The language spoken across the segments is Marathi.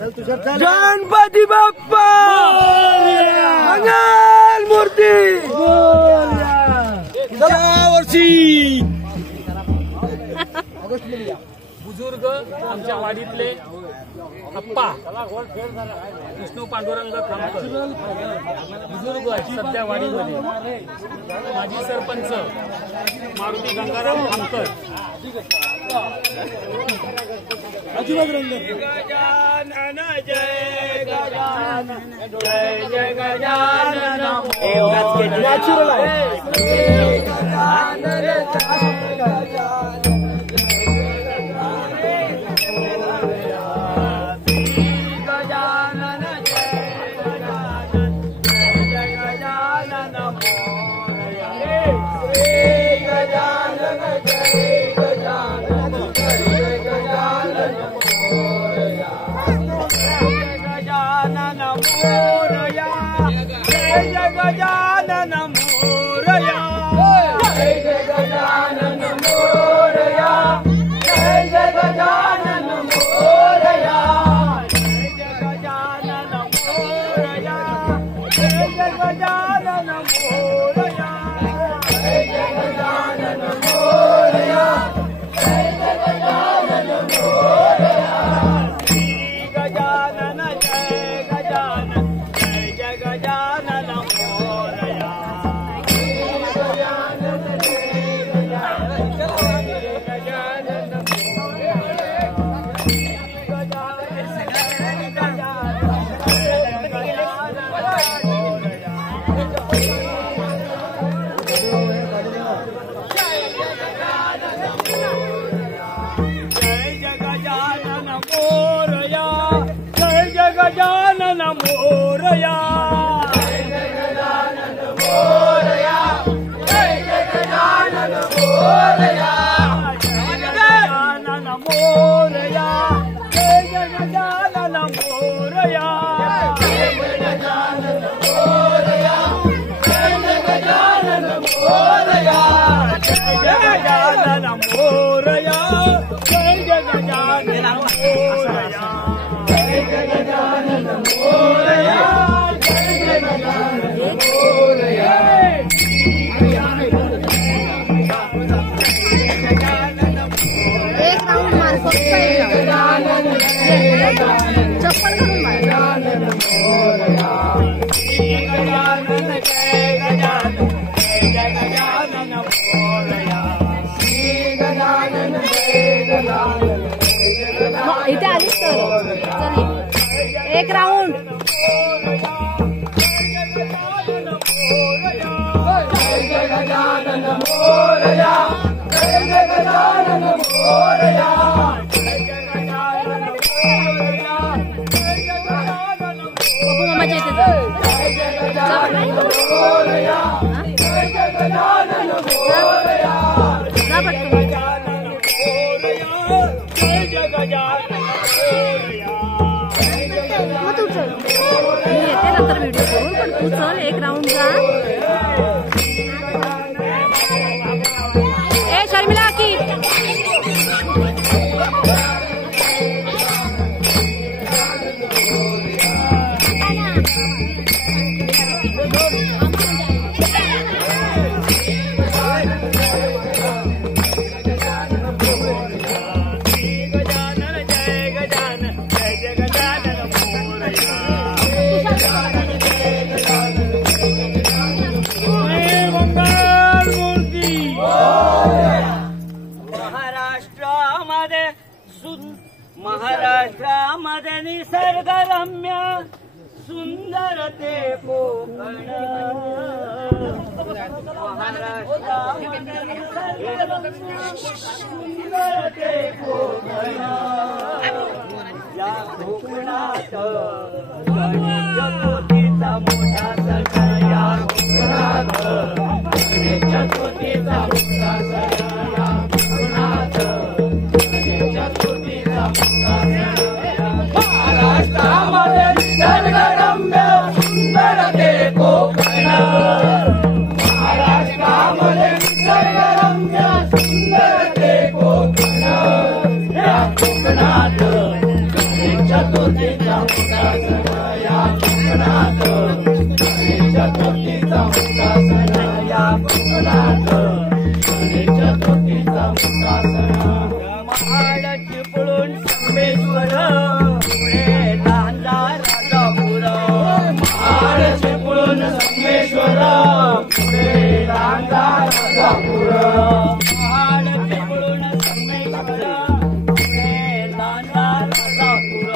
गणपती बाप्पा मंगल मूर्ती वर्षी बुजुर्ग आमच्या वाडीतले अप्पा विष्णू पांडुरंग खामकर बुजुर्ग आहेत सध्या वाडीमध्ये। माजी सरपंच मारुती गंगाराम खामकर, गजानन जय गजानन जय जय गजानन नॅचरल आहे। इथे आलीस तर एक राऊंड येते नंतर व्हिडिओ करून, पण तू चल एक राऊंड जा। ए शर्मिला की महाराष्ट्रामध्ये निसर्गरम्य सुंदर ते कोकण, महाराष्ट्रामध्ये सुंदर ते कोकण, या कोकणात गणेश चतुर्थीचा मोठा सण, या कोकणात गणेश चतुर्थीचा मोठा सण, या कोकणात गणेश चतुर्थीचा मोठा सण, महाराष्ट्रामध्ये निसर्गरम्य सुंदर ते कोकण, महाराष्ट्रामध्ये निसर्गरम्य सुंदर ते कोकण, या कोकणात गणेश चतुर्थीचा मोठा सण या कोकणात गणेश चतुर्थीचा मोठा सण या कोकणात गणेश चतुर्थीचा मोठा सण महाड चिपळूण संगमेश्वर पुढे लांजा राजापूर महाड चिपळूण संगमेश्वर पुढे लांजा राजापूर महाड चिपळूण संगमेश्वर पुढे लांजा राजापूर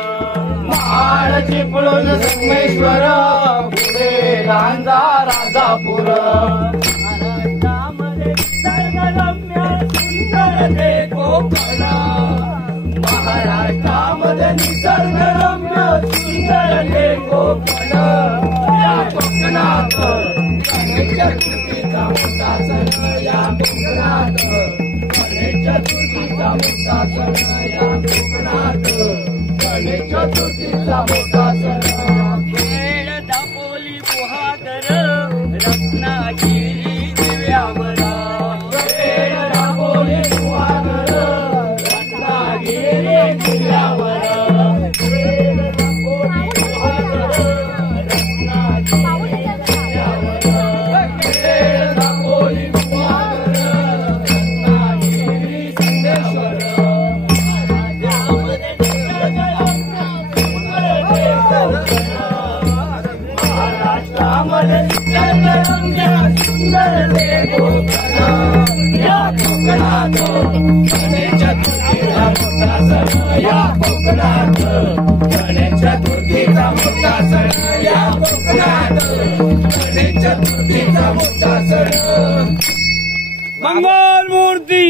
महाड चिपळूण संगमेश्वर पुढे लांजा राजापूर महाराष्ट्रामध्ये निसर्गरम्य सुंदर ते कोकण महाराष्ट्रामध्ये निसर्गरम्य सुंदर ते कोकण या कोकणात गणेश चतुर्थीचा मोठा सण या कोकणात गणेश चतुर्थीचा मोठा सण या कोकणात गणेश चतुर्थीचा मोठा सण खेड दापोली गुहागर रत्नागिरी दिव्यावर खेड दापोली गुहागर रत्नागिरी दिव्यावर खेड दापोली गुहागर रत्नागिरी दिव्यावर खेड दापोली गुहागर रत्नागिरी संदेश्वर महाराष्ट्रामध्ये सुंदर ते कोकण या कोकणात गणेश चतुर्थीचा मोठा सण या कोकणात गणेश चतुर्थीचा मोठा सण या कोकणात गणेश चतुर्थीचा मोठा सण मंगल मूर्ती